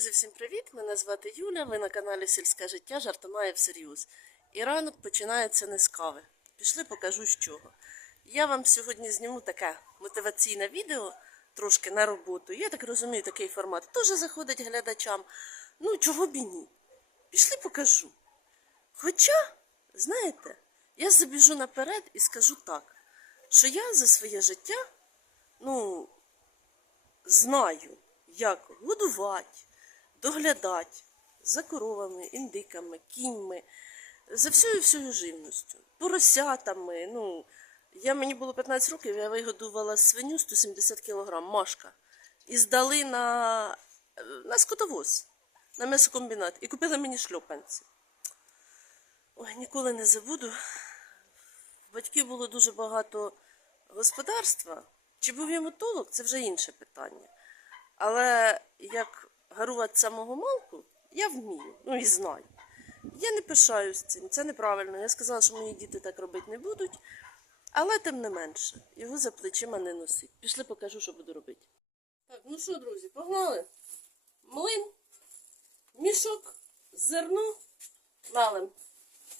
Друзі, всім привіт! Мене звати Юля. Ви на каналі Сільське життя жартомає всерйоз. І ранок починається не з кави. Пішли, покажу з чого. Я вам сьогодні зніму таке мотиваційне відео трошки на роботу. Я так розумію, такий формат теж заходить глядачам. Ну, чого б і ні. Пішли покажу. Хоча, знаєте, я забіжу наперед і скажу так, що я за своє життя, ну, знаю, як годувати, доглядати за коровами, індиками, кіньми, за всю всю живністю, поросятами. Ну, я мені було 15 років, я вигодувала свиню 170 кг, машка. І здали на, на скотовоз, на м'ясокомбінат. І купили мені шльопанці. Ой, ніколи не забуду. Батьків було дуже багато господарства. Чи був йому толок, це вже інше питання. Але як гарувати самого малку, я вмію, ну і знаю. Я не пишаюсь цим, це неправильно. Я сказала, що мої діти так робити не будуть. Але тим не менше, його за плечима не носить. Пішли покажу, що буду робити. Так, ну що, друзі, погнали. Млин, мішок, зерно, налим.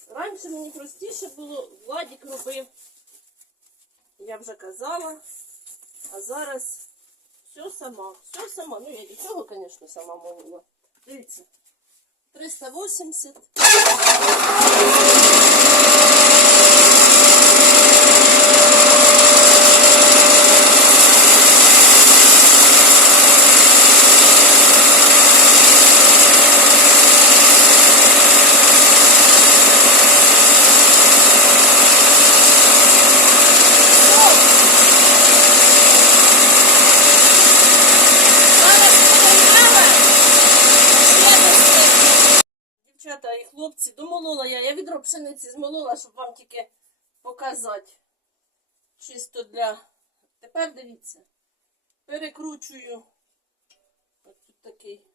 Раніше мені простіше було, Владік робив. Я вже казала. А зараз все сама. Все сама. Ну, я цього, звісно, сама молила. Дивіться. 380. Зараз поміняла. Дівчата і хлопці, домолола я. Я відро пшениці змолола, щоб вам тільки показати. Чисто для. Тепер дивіться. Перекручую. Ось тут такий.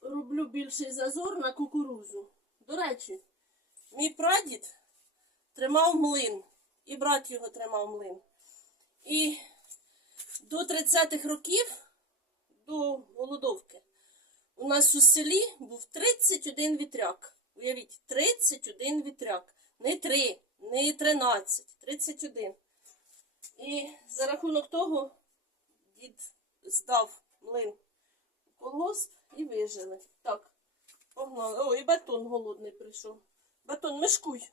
Роблю більший зазор на кукурузу. До речі, мій прадід тримав млин. І брат його тримав млин. І до 30-х років, до голодовки, у нас у селі був 31 вітряк. Уявіть, 31 вітряк. Не 3, не 13, 31. І за рахунок того дід здав млин у колгосп і вижили. Так, погнали. О, і батон голодний прийшов. Батон, мешкуй.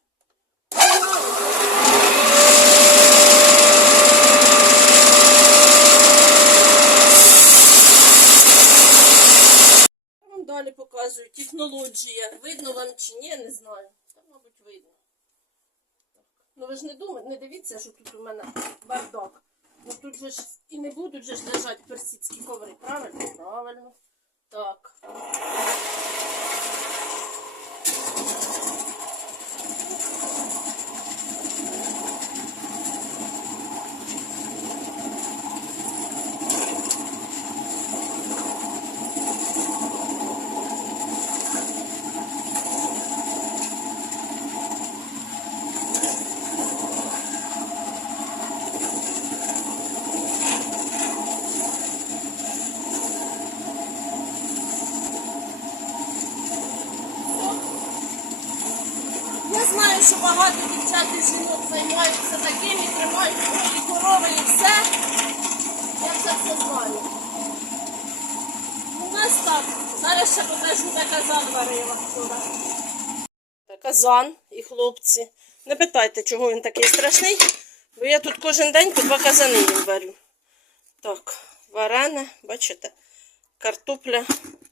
Далі показую технологія. Видно вам чи ні, не знаю. Там, мабуть, видно. Ну ви ж не думайте, не дивіться, що тут у мене бардак. Ну тут же ж і не будуть же ж лежати персидські коври, правильно? Правильно. Так. Я знаю, що багато дівчат і жінок займаються таким і тримають свої корови і все. Я все це знаю. У нас так. Зараз ще покажу, де казан варила вчора. Казан і хлопці. Не питайте, чого він такий страшний, бо я тут кожен день по два казани їм варю. Так, варене, бачите, картопля.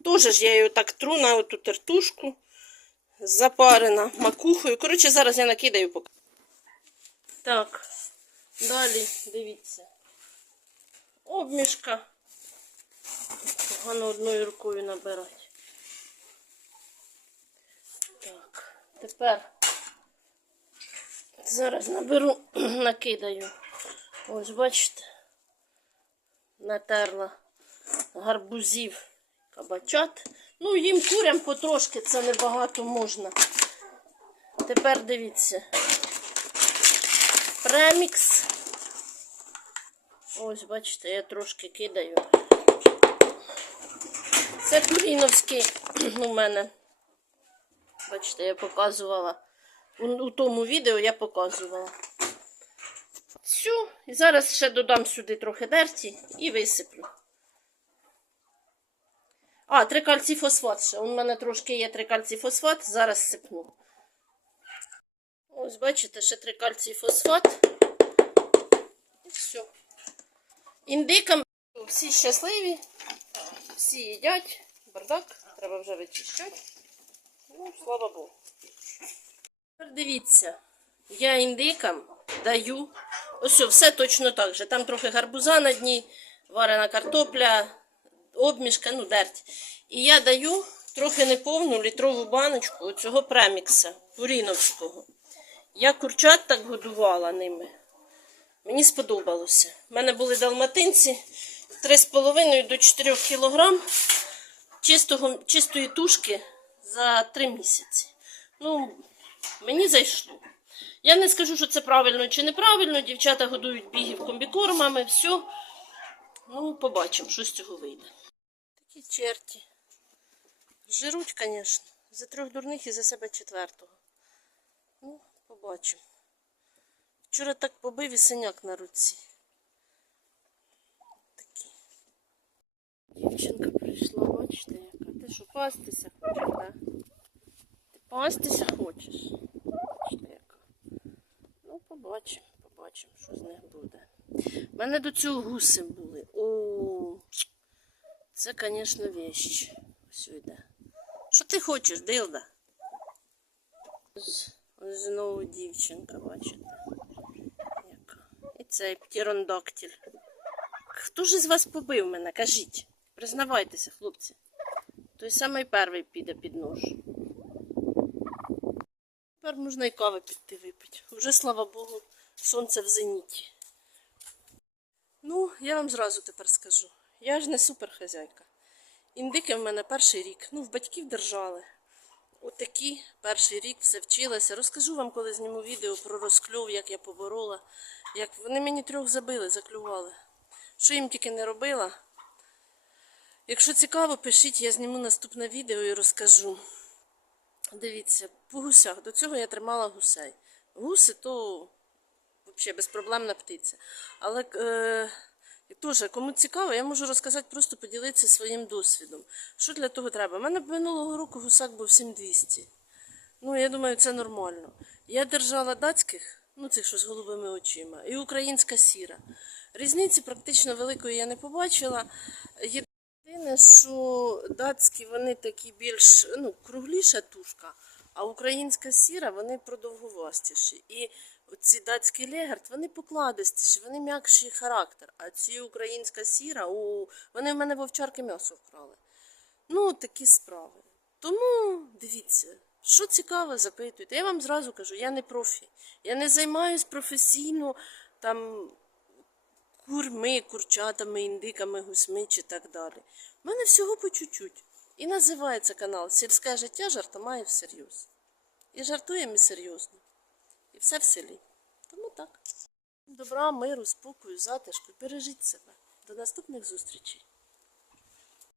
Тоже ж я її так тру на оту тертушку запарена макухою. Коротше, зараз я накидаю поки. Так, далі дивіться. Обмішка. Погано одною рукою набирати. Так, тепер зараз наберу, накидаю. Ось, бачите, натерла гарбузів кабачат. Ну, їм курям потрошки, це небагато можна. Тепер дивіться. Премікс. Ось, бачите, я трошки кидаю. Це Туріновський у мене. Бачите, я показувала. У, у тому відео я показувала. Все. І зараз ще додам сюди трохи дерті і висиплю. А, трикальцифосфат ще. У мене трошки є трикальцифосфат, зараз сипну. Ось, бачите, ще трикальцифосфат. І все. Індикам всі щасливі, всі їдять. Бардак, треба вже вичищати. Ну, слава Богу. Тепер дивіться, я індикам даю. Ось все точно так же. Там трохи гарбуза на дні, варена картопля, обмішка, ну, дерть. І я даю трохи неповну літрову баночку цього премікса Пуріновського. Я курчат так годувала ними. Мені сподобалося. У мене були далматинці 3,5 до 4 кілограм чистого, чистої тушки за 3 місяці. Ну, мені зайшло. Я не скажу, що це правильно чи неправильно. Дівчата годують бігів комбікормами, все. Ну, побачимо, що з цього вийде. Такі черті. Жируть, звісно. За трьох дурних і за себе четвертого. Ну, побачимо. Вчора так побив і синяк на руці. Такі. Дівчинка прийшла, бачите, яка. Ти що, пастися хочеш, так? Ти пастися хочеш? Бачите, яка. Ну, побачимо, побачимо, що з них буде. У мене до цього гуси були. Це, звісно, вещь. Ось йде. Що ти хочеш, Дилда? Ось знову дівчинка, бачите. І цей птерондактиль. Хто ж із вас побив мене? Кажіть. Признавайтеся, хлопці. Той самий перший піде під нож. Тепер можна і кави піти випити. Вже, слава Богу, сонце в зеніті. Ну, я вам зразу тепер скажу. Я ж не суперхазяйка. Індики в мене перший рік. Ну, в батьків держали. Отакі перший рік все вчилася. Розкажу вам, коли зніму відео про розкльов, як я поборола. Як вони мені трьох забили, заклювали. Що їм тільки не робила. Якщо цікаво, пишіть, я зніму наступне відео і розкажу. Дивіться, по гусях. До цього я тримала гусей. Гуси то взагалі безпроблемна птиця. Але е, теж, кому цікаво, я можу розказати, просто поділитися своїм досвідом. Що для того треба? У мене минулого року гусак був 7200. Ну, я думаю, це нормально. Я держала датських, ну цих, що з голубими очима, і українська сіра. Різниці практично великої я не побачила. Єдине, що датські вони такі більш ну, кругліша тушка, а українська сіра вони продовговастіші. І ці датські легард, вони покладистіші, вони м'якший характер. А ці українська сіра, у... вони в мене вовчарки м'ясо вкрали. Ну, такі справи. Тому дивіться, що цікаво, запитуйте. Я вам зразу кажу, я не профі. Я не займаюсь професійно там курми, курчатами, індиками, гусьми чи так далі. У мене всього по чуть-чуть. І називається канал Сільське життя жартомає всерйоз. І жартуємо і серйозно. Все в селі. Тому так. Добра, миру, спокою, затишку. Бережіть себе. До наступних зустрічей.